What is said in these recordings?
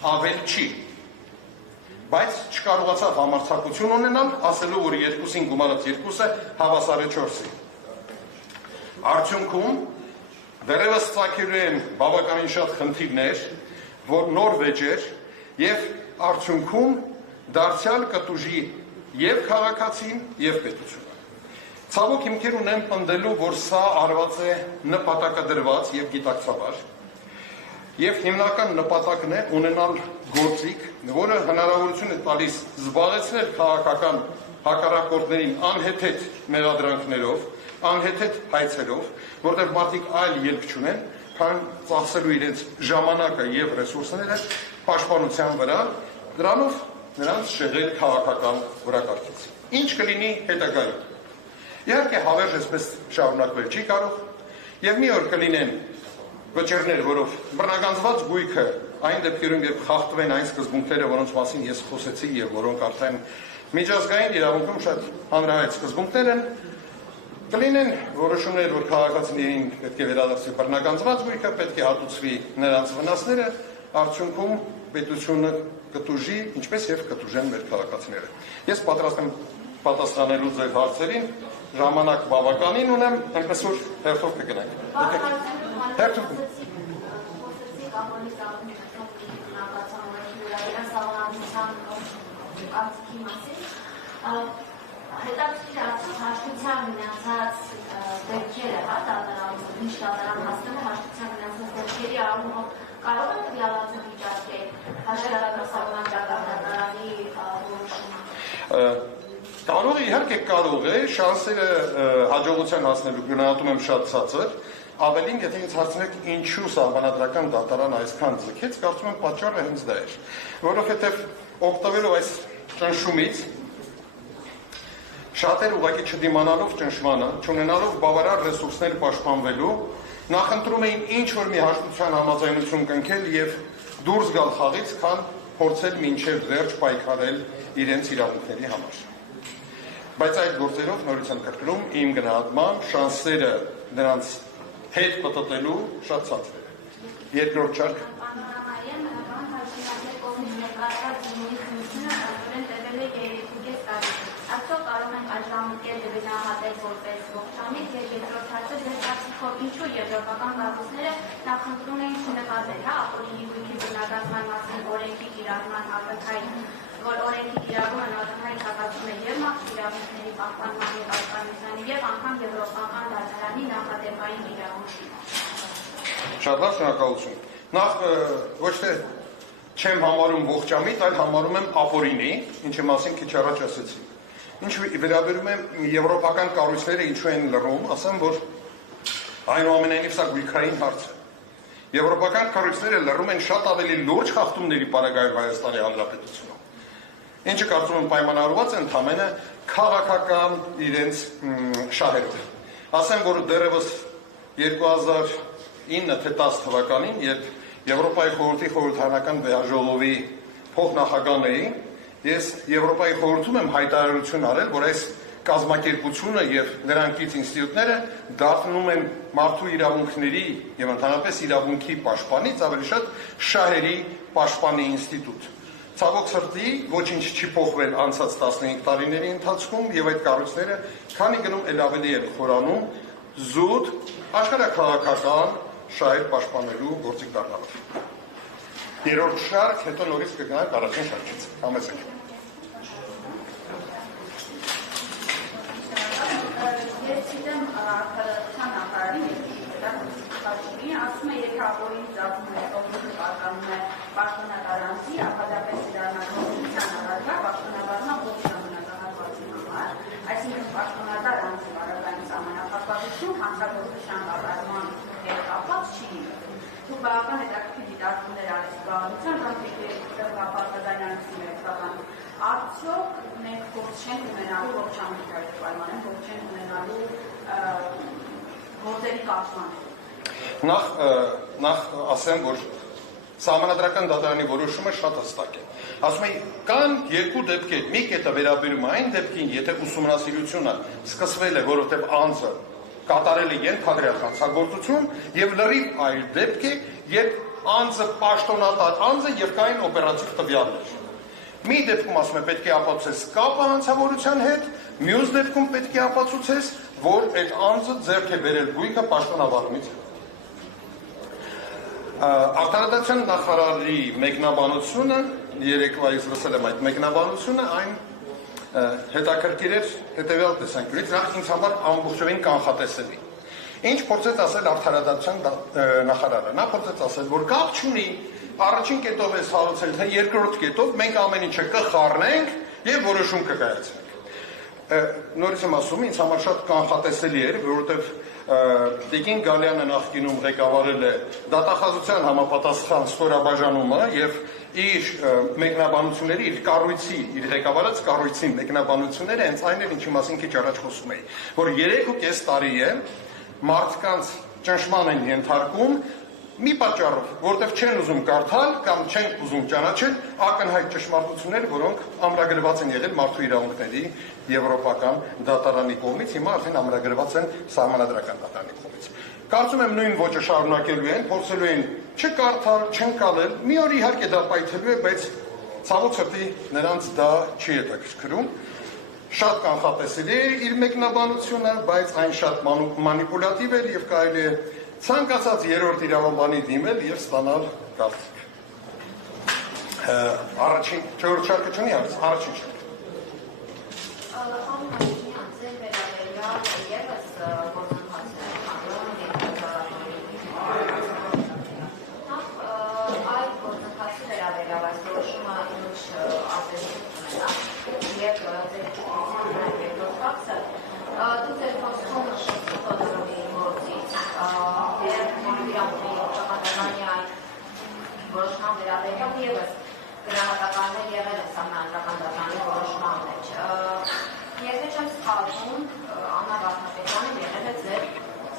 ավել չի, բայց չկարողացավ համարձակություն ունենալ, ասելու, որ 2-ին գումարած 2-ը հավասար է 4-ի։ Արդյունքում դեռևս ծագելու են բավականին շատ խնդիրներ, որ նոր վեճեր և արդյունքում դարձյալ կտուժի և քաղաքացին և պետությունը։ Ցավոք հիմքեր ունեմ պնդելու, որ սա արված է նպատակադրված և գիտակցաբար, և հիմնական նպատակն է ունենալ գործիք, որը հնարավորություն է տալիս զբաղեցնել քաղաքական հակառակորդներին անհեթեթ մեղադրանքներով, անհեթեթ հայցերով, որտեղ մարդիկ այլ ելք չունեն, քան ծախսելու իրենց ժամանակը և ռեսուրսները պաշտպանության վրա, դրանով նրանց շեղել քաղաքական վրակարգից։ Ինչ կլինի հետագայում։ Իհարկե հավերժ այսպես շարունակվել չի կարող, և մի օր կլինեն վճիռներ, որով բռնագանձված գույքը այն դեպքերում, երբ խախտվեն այն սկզբունքները, որոնց մասին ես խոսեցի և որոնք արդեն միջազգային իրավունքում շատ հանրահայտ սկզբունքներ են, կլինեն որոշումներ, որ քաղաքացիներին պետք է վերադարձվի բռնագանձված գույքը, պետք է հատուցվի նրանց վնասները, արդյունքում պետությունը կտուժի, ինչպես և կտուժեն մեր քաղաքացիները։ Ես պատրաստ եմ պատասխանելու ձեր հարցերին, ժամանակ բավականին ունեմ, այնպես որ հերթով կգնանք։ Հետաքրքիր հաշտության մնացած դեպքերը, ինչ դատարան հասնելը հաշտության մնացած դեպքերի առումով կարող է տվյալացում վիճակել հաշտարակասական դատարանի որոշումը։ Կարող է, իհարկե կարող է, շանսերը հաջողության հասնելու գնահատում եմ շատ ցածր, ավելին, եթե ինձ հարցնեք ինչու սահմանադրական դատարան այսքան ձգեց, կարծում եմ պատճառը հենց դա էր, որովհետև օգտվելով այս ճնշումից շատեր ուղղակի չդիմանալով ճնշմանը, չունենալով բավարար ռեսուրսներ պաշտպանվելու, նախընտրում էին ինչ-որ մի հաշտության համաձայնություն կնքել և դուրս գալ խաղից, քան փորձել մինչև վերջ պայքարել իրենց իրավունքների համար։ Բայց այդ գործերով նորից եմ կրկնում, իմ գնահատմամբ շանսերը նրանց հետ պտտելու շատ ցածր է։ Երկրորդ չարք։ Արդյոք կարող ենք այդ ժամանակները գնահատել որպես ողջամիտ և երկրորդ հարցը ձեր կարծիքով ինչու եվրոպական կառույցները նախընտրում էին չնկատել ապօրինի գույքի բնագազման մասին օրենքի կիրառման ակնթարթ, որ օրենքի կիրառումը ակնթարթ հակասում է և մարդու իրավունքների պահպանմանի պաշտպանությանը և անգամ եվրոպական դատարանի նախադեպային իրավունքին։ Շատ լավ, շնորհակալություն։ Նախ ոչ թե չեմ համարում ողջամիտ, այլ համարում եմ ապօրինի, ինչի մասին քիչ առաջ ասեցի։ Ինչ վերաբերում է եվրոպական կառույցները ինչու են լռում, ասեմ, որ այնուամենայնիվ սա գույքային հարց է։ Եվրոպական կառույցները լռում են շատ ավելի լուրջ խախտումների պարագայում Հայաստանի Հանրապետությունում, ինչը կարծում եմ պայմանավորված է ընդամենը քաղաքական իրենց շահերով։ Ասեմ, որ դեռևս 2009 թե 10 թվականին, երբ Եվրոպայի խորհրդի խորհրդարանական վեհաժողովի փոխնախագահն էի, ես Եվրոպայի խորհրդում եմ հայտարարություն արել, որ այս կազմակերպությունը և նրանքից ինստիտուտները դառնում են մարդու իրավունքների և ընդհանրապես իրավունքի պաշտպանից ավելի շատ շահերի պաշտպանի ինստիտուտ։ Ցավոք սրտի ոչինչ չի փոխվել անցած 15 տարիների ընթացքում և այդ կառույցները քանի գնում էլ ավելի են խորանում զուտ աշխարհաքաղաքական շահեր պաշտպանելու գործիք դառնալով։ Երրորդ շարք, հետո նորից կգնանք առաջին շարքից։ Համեցեք։ Ես գիտեմ արդարության նախարարին ասում է, եթե ապօրինի ծագում է, օգնություն պատկանում է պաշտոնական անձի, ապատապես իրավունքության առարկա պաշտոնավարման ողջ ժամանակահատվածի համար, այսինքն պաշտոնատար անձի վարակային սահմանափակվածություն հանցագործության կատարման հետ կապված չի լինում։ Դուք բավական հետաքրքիր դիտարկումներ արեք զբաղվածության կամ կապվածականացում եք կապանում։ Արդյոք մենք փորձ չենք ունենալու ողջամիտ պայմաններ, փորձ չենք ունենալու գործերի կարգման։ Նախ ասեմ, որ Սահմանադրական դատարանի որոշումը շատ հստակ է։ Ասում է, կան երկու դեպքեր, մի կետը վերաբերում է այն դեպքին, եթե ուսումնասիրությունը սկսվել է, որովհետև անձը կատարել է ենթադրյալ հանցագործություն, եւ լրիվ այլ դեպք է, երբ անձը պաշտոնատար անձը եւ կային օպերատիվ տվյալներ։ Մի դեպքում ասում է պետք է ապացուցես կապը հանցավորության հետ, մյուս դեպքում պետք է ապացուցես, որ այդ անձը ձեռք է բերել գույքը պաշտոնավարումից։ Արտարադատության նախարարի մեկնաբանությունը, երեկվա ես լսել եմ այդ մեկնաբանությունը, այն հետաքրքիր էր հետևյալ տեսանկյունից, նախ ինձ համար ամբողջովին կանխատեսելի։ Ինչ փորձեց ասել արտարադատության նախարարը, նա փորձեց ասել, որ կապ չունի, առաջին կետով ես հարուցել, թե երկրորդ կետով մենք ամեն ինչը կխառնենք եւ որոշում կկայացնենք։ Նորից եմ ասում, ինձ համար շատ կանխատեսելի էր, որովհետեւ Տիկին Գալյանը նախկինում ղեկավարել է դատախազության համապատասխան ստորաբաժանումը եւ իր մեկնաբանությունների, իր կառույցի, իր ղեկավարած կառույցի մեկնաբանությունները հենց այն էր, ինչի մասին քիչ առաջ խոսում էի, որ 3.5 տարի է մարդկանց ճնշման են ենթարկում մի պատճառով, որտեղ չեն ուզում կարդալ կամ չեն ուզում ճանաչել ակնհայտ ճշմարտություններ, որոնք ամրագրված են եղել մարդու իրավունքների եվրոպական դատարանի կողմից, հիմա արդեն ամրագրված են սահմանադրական դատարանի կողմից։ Կարծում եմ նույն ոճը շարունակելու են, փորձելու են չկարդալ, չընկալել, մի օր իհարկե դա պայթելու է, բայց ցավոք սրտի նրանց դա չի հետաքրքրում։ Շատ կանխատեսելի է իր մեկնաբանությունը, բայց այն շատ մանիպուլատիվ էր եւ կարելի է ցանկացած երրորդ իրավաբանի դիմել եւ ստանալ կարծիք։ Առաջին չորրորդ շարքը չունի, առաջին շարքը։ Որոշման վերաբերյալ ևս գնահատականներ եղել են սահմանադրական դատարանի որոշման մեջ։ Եթե չեմ սխալվում, Աննա Վարդապետյանը եղել է ձեր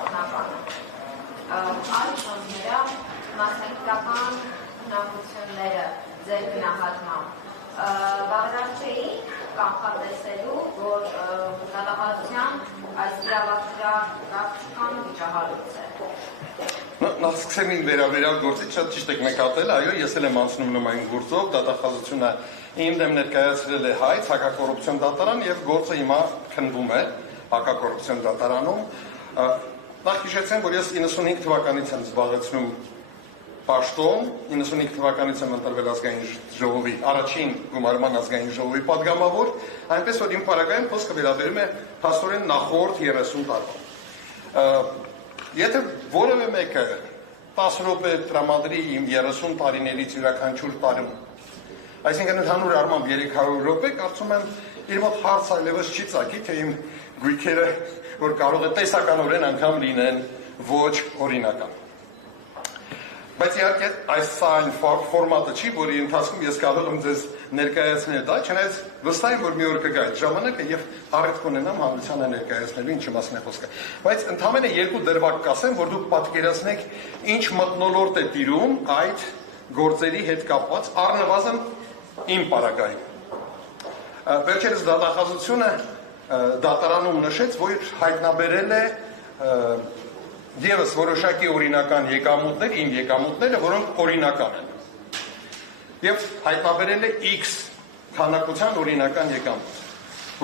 օգնականը։ Այլ շոուները մասնագիտական հնարավորությունները ձեր գնահատմամբ բավարար չէի կանխատեսելու, որ դատախազության այս իրավական վիճահարույց է։ Նախ սկսեմ իմ վերաբերյալ գործից, շատ ճիշտ եք նկատել, այո, ես էլ եմ անցնում նման գործով, դատախազությունը իմ դեմ ներկայացրել է Հայց հակակոռուպցիոն դատարան եւ գործը հիմա քննվում է հակակոռուպցիոն դատարանում։ Նախ հիշեցեմ, որ ես 95 թվականից եմ զբաղեցնում պաշտոն, 95 թվականից եմ ընտրվել ազգային ժողովի, առաջին գումարման ազգային ժողովի պատգամավոր, այնպես որ իմ պարագայում խոսքը վերաբերում է փաստորեն նախորդ 30 տարվա։ Եթե որևէ մեկը 10 րոպե տրամադրի իմ 30 տարիներից յուրաքանչյուր տարում, այսինքն ընդհանուր առմամբ 300 րոպե, կարծում եմ իր մոտ հարց այլևս չի ծագի, թե իմ գույքերը, որ կարող է տեսականորեն անգամ լինեն ոչ օրինական։ Բայց իհարկե այս այն ֆորմատը չի, որի ընթացքում ես կարող եմ ձեզ ներկայացնել դա, չնայած վստահ եմ, որ մի օր կգա այդ ժամանակը եւ առիթ կունենամ հանրությանը ներկայացնելու ինչի մասին է խոսքը։ Բայց ընդամենը երկու դրվագ կասեմ, որ դուք պատկերացնեք ինչ մթնոլորտ է տիրում այդ գործերի հետ կապված, առնվազն իմ պարագայում։ Վերջերս դատախազությունը դատարանում նշեց, որ հայտնաբերել է Եվս որոշակի օրինական եկամուտներ, իմ եկամուտները, որոնք օրինական են։ Եվ հայտնաբերել է X քանակության օրինական եկամուտ։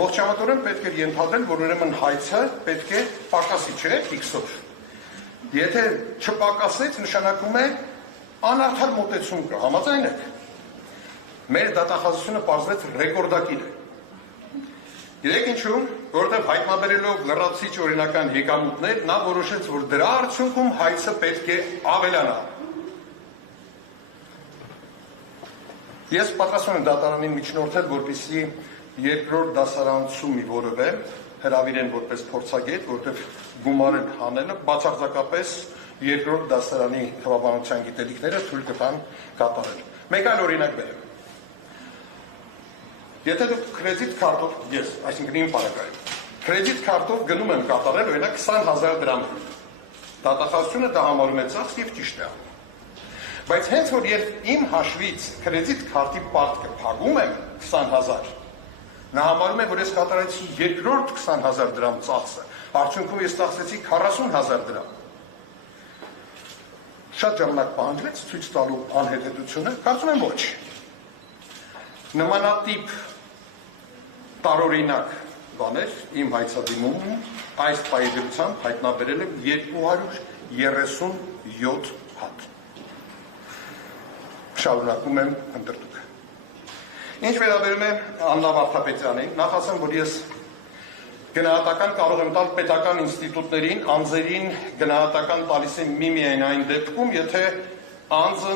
Ողջամտորեն պետք է ենթադրել, որ ուրեմն Հայցը պետք է պակասի, չէ՞, X-ով։ Եթե չպակասեց, նշանակում է անարդար մոտեցում կա, համաձայն եք։ Մեր դատախազությունը պարզվեց ռեկորդակիր է։ Գիտեք ինչու, որովհետև հայտնաբերելով լրացիչ օրինական եկամուտներ, նա որոշեց, որ դրա արդյունքում Հայցը պետք է ավելանա։ Ես պատրաստվում եմ դատարանին միջնորդել, որպեսզի երկրորդ դասարանցումի որևէ հրավիրեն որպես փորձագետ, որովհետև գումարել հանելը բացարձակապես երկրորդ դասարանի թվաբանության գիտելիքները թույլ կտան կատարել։ Մեկ այլ օրինակ բերեմ։ Եթե դուք կրեդիտ քարտով, ես, այսինքն իմ պարագայում, կրեդիտ քարտով գնում եմ կատարել, օրինակ 20,000 դրամ։ Դատախազությունը դա համարում է ծախս եւ ճիշտ է։ Բայց հենց որ երբ իմ հաշվից կրեդիտ քարտի պարտքը փակում եմ 20,000, նա համարում է, որ ես կատարեցի երկրորդ 20,000 դրամ ծախսը, արդյունքում ես ծախսեցի 40,000 դրամ։ շատ ժամանակ պահանջվեց ցույց տալու անհետեթությունը, կարծում եմ ոչ։ Նմանատիպ տարօրինակ բաներ իմ հայցադիմում այս պայմանությամբ հայտնաբերել եմ 237 հատ։ Շարունակում եմ ընտրտուքը։ Ինչ վերաբերում է Աննա Վարդապետյանին, նախ ասեմ, որ ես գնահատական կարող եմ տալ պետական ինստիտուտներին, անձերին գնահատական տալիս եմ միայն այն դեպքում, եթե անձը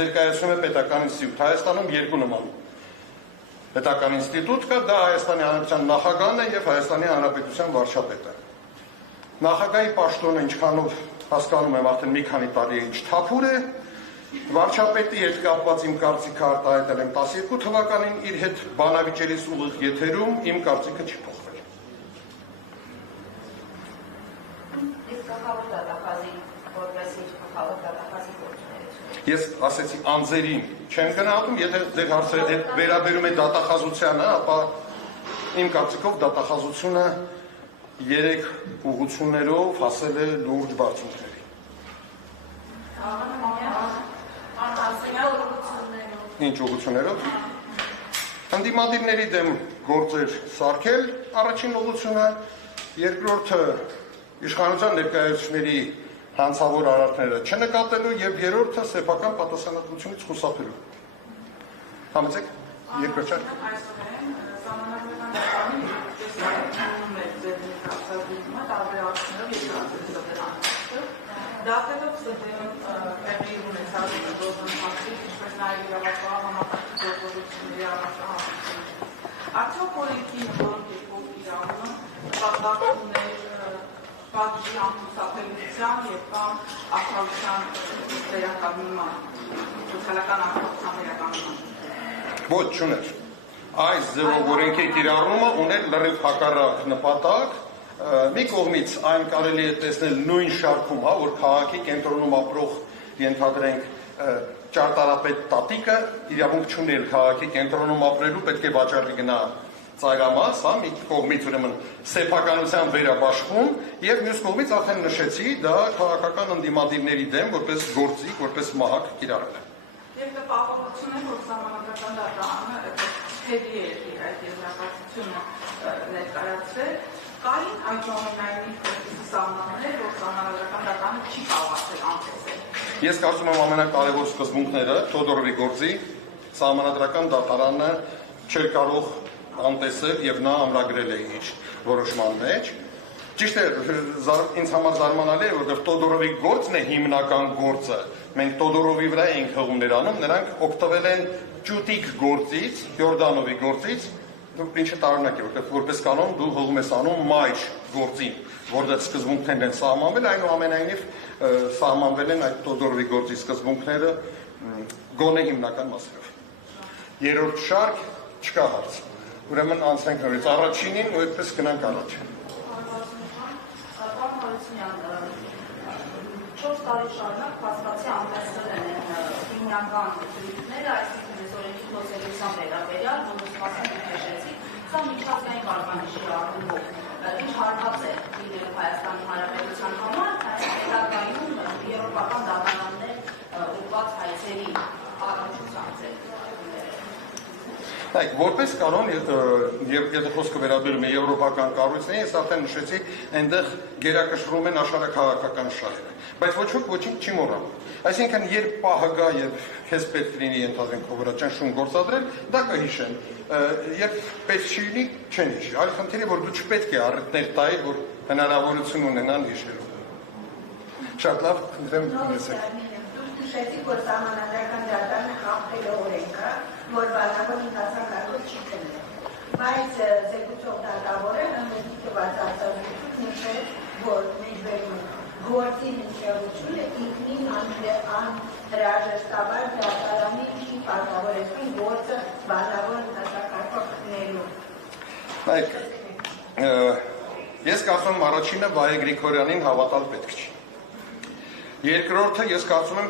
ներկայացնում է պետական ինստիտուտ։ Հայաստանում երկու նման պետական ինստիտուտ կա, դա Հայաստանի Հանրապետության նախագահն է եւ Հայաստանի Հանրապետության վարչապետը։ Նախագահի պաշտոնը ինչքանով հասկանում եմ արդեն մի քանի տարի է ինչ թափուր է, վարչապետի հետ կապված իմ կարծիքը արտահայտել եմ 12 թվականին իր հետ բանավիճերից ուղիղ եթերում, իմ կարծիքը չի փոխվել։ Ես ասեցի անձերին չեմ գնահատում, եթե ձեր հարցերը վերաբերում է դատախազությանը, ապա իմ կարծիքով դատախազությունը 3 ուղղություններով հասել է լուրջ բարձունքների։ Ինչ ուղղություններով։ Ընդդիմադիրների դեմ գործեր սարքել առաջին ուղղությունը, երկրորդը իշխանության ներկայացուցիչների հանցավոր արարքները չնկատելու եւ երրորդը սեփական պատասխանատվությունից խուսափելու։ Համեցեք, երկրորդ Դատելով ստեղծել տեղի ունեցած գործընթացի, ինչպես նաև իրավապահ համակարգի գործողությունների առաջահայտությունը։ Արդյոք օրենքի որոշ իրավունք նպատակում է պատժի ամուսնապետության եւ կամ արտադրության վերականգնման, սոցիալական արտադրության վերականգնման։ Ոչ, չուներ։ Այս ձևով օրենքի կիրառումը ուներ լրիվ հակառակ նպատակ։ Մի կողմից այն կարելի է տեսնել նույն շարքում, որ քաղաքի կենտրոնում ապրող ենթադրենք ճարտարապետ տատիկը իրավունք չուներ քաղաքի կենտրոնում ապրելու, պետք է վաճառի գնա ծայրամաս, մի կողմից ուրեմն սեփականության վերաբաշխում եւ մյուս կողմից արդեն նշեցի, դա քաղաքական ընդդիմադիրների դեմ որպես գործիք, որպես մահակ կիրառել է։ Եվ տպավորություն է, որ սահմանադրական դատարանը թերի է այդ եզրակացությունը ներկայացրել, կային այնուամենայնիվ սահմաններ, որ սահմանադրական դատարանը չի կարողացել անտեսել։ Ես կարծում եմ ամենակարևոր սկզբունքները Թոդորովի գործի սահմանադրական դատարանը չէր կարող անտեսել եւ նա ամրագրել է իր որոշման մեջ։ Ճիշտ է, ինձ համար զարմանալի է, որովհետեւ Թոդորովի գործն է հիմնական գործը։ Մենք Թոդորովի վրա ենք հղումներ անում, նրանք օգտվել են ճուտիկ գործից, Յորդանովի գործից, ինչը տարօրինակ է, որովհետեւ որպես կանոն դու հղում ես անում մայր գործին, որտեղ սկզբունքներն են սահմանվել, այնուամենայնիվ սահմանվել են այդ Թոդորովի գործի սկզբունքները գոնե հիմնական մասերով։ Երրորդ շարք չկա հարց։ Ուրեմն անցնենք նորից առաջինին ու այդպես գնանք առաջ։ Պարոն Հարությունյան, 4 տարի շարունակ փաստացի անտեսել են հիմնական դրույթները, այսինքն այս օրենքի փոփոխության վերաբերյալ, որը սպասում քեշեցի, սա միջազգային վարկանիշի առումով ինչ հարված է լինելու Հայաստանի Հանրապետության համար, հետագայում եվրոպական դատարաններ ուղղված հայցերի առնչությամբ ձեր։ Որպես կանոն, եթե խոսքը վերաբերում է եվրոպական կառույցներին, ես արդեն նշեցի, այնտեղ գերակշռում են աշխարհաքաղաքական շահերը, բայց ոչ ոք ոչինչ չի մոռանում։ Այսինքն, երբ պահը գա եւ քեզ պետք լինի ենթադրենք քո վրա ճնշում գործադրել, դա կհիշեն։ Երբ պետք չի լինի, չեն հիշի։ Այլ խնդիրը, որ դու չպետք է առիթներ տայի, որ հնարավորություն ունենան հիշելու։ Շատ լավ, խնդրեմ լսեք։ Նշեցիք, որ սահմանադրական դատարանը խախտել է օրենքը, որ բանավոր ինքնասարքարով չի քննել։ Բայց զեկուցող դատավորը ընդդիմված արտադրություն նշեց, որ մեջբերում գործի հնչեղությունը ինքնին անհրաժեշտաբար դատարանի չի պարտավորեցնում գործը բանավոր ինքնասարքարով քննելու։ Ես կարծում եմ առաջինը Վահե Գրիգորյանին հավատալ պետք չի։ Երկրորդը ես կարծում եմ